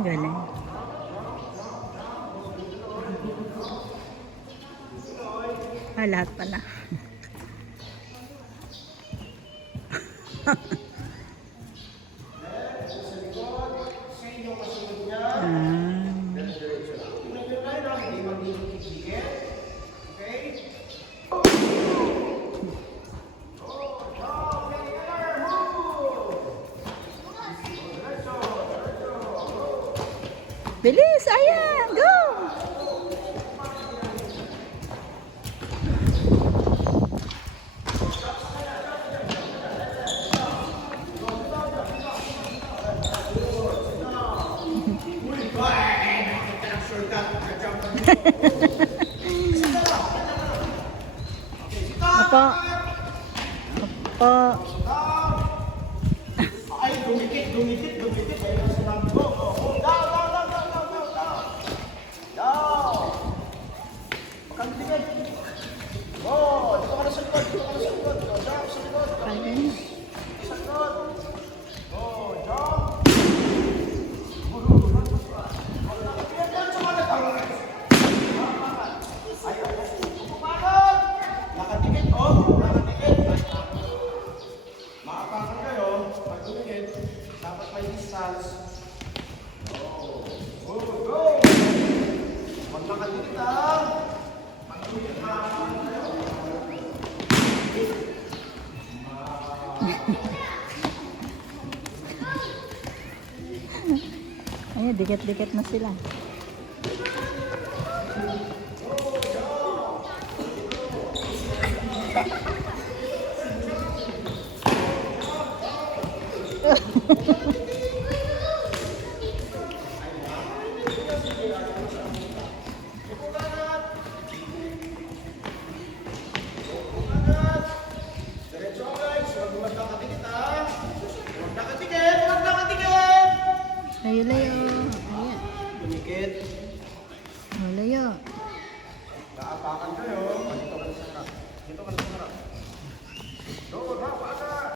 Galing. Lahat pala. Bilis, ayan, go! Apa? Apa? Ay, dumikit. Ayun ang sinabi ko. Down. Kantigit. Dito ka na sa likod. Down, sa likod. Ayun. Sa likod. Down. Nakadikit. Maapakan kayo. Pag dumikit, dapat may distance. Go! Pag nakadikit pag dumikit, maapakan kayo. Ayun, dikit-dikit na sila. Diretso guys, huwag nakadikit. Layo-layo. Ayan. Dumikit. Layo. Kaapakan kayo.